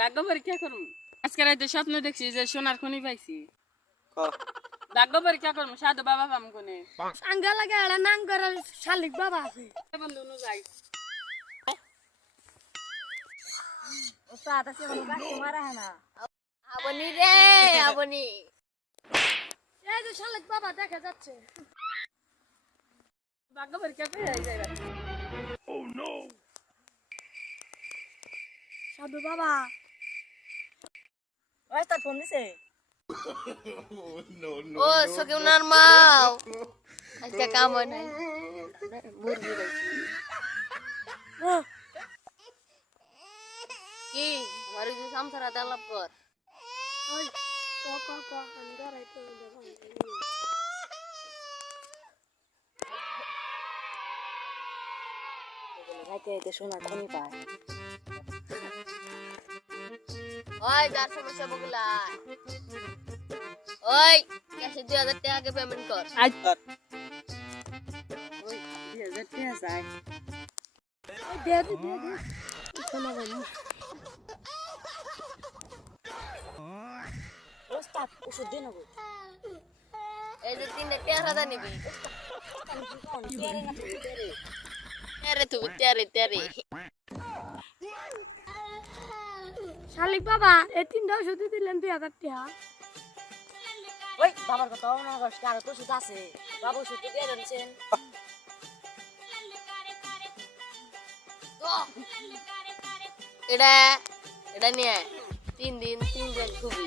ভাগ্য পরীক্ষা করুম আজকে রাতে স্বপ্ন দেখছি যে সোনার খনি পাইছি ভাগ্য পরীক্ষা করুম সাধু বাবা পাম কোনে সাঙ্গা লাগে এড়া নাম করে শালিক বাবা আছে বন্ধু নু যাই ওস্তাদ আছে বল কাকে মারা है না আবনি রে আবনি এই যে শালিক বাবা দেখা যাচ্ছে ভাগ্য পরীক্ষা করে যাই Oh no! সাধু বাবা ওস্তাদ ফোন দিছে ও সকে উনার মাও আজকে কাম হয় নাই মুরগি রাখছি কি আমার যে সামসারা দেলাপ কর ওই ক আন্দার আইতো দেখো রাইতে রাইতে সোনা খনি পায় ওই যার সমস্যা বগুলা ওই ক্যাশে 2000 টাকা আগে পেমেন্ট কর আজ ওই 2000 টাকা চাই দে সোনা ভাই ওস্তাদ ওষুধ দে না গো এই যে 3 টাকা নিবি তেরে তুই তেরে শালিক বাবা এই তিনটা ওষুধ দিলেন 2000 টাকা ওই বাবার কথা না কষ্ট আর তো ওষুধ আছে বাবা ওষুধ দিয়ে দিয়েছেন এটা নিয়ে 3 দিন 3 দিন খুবই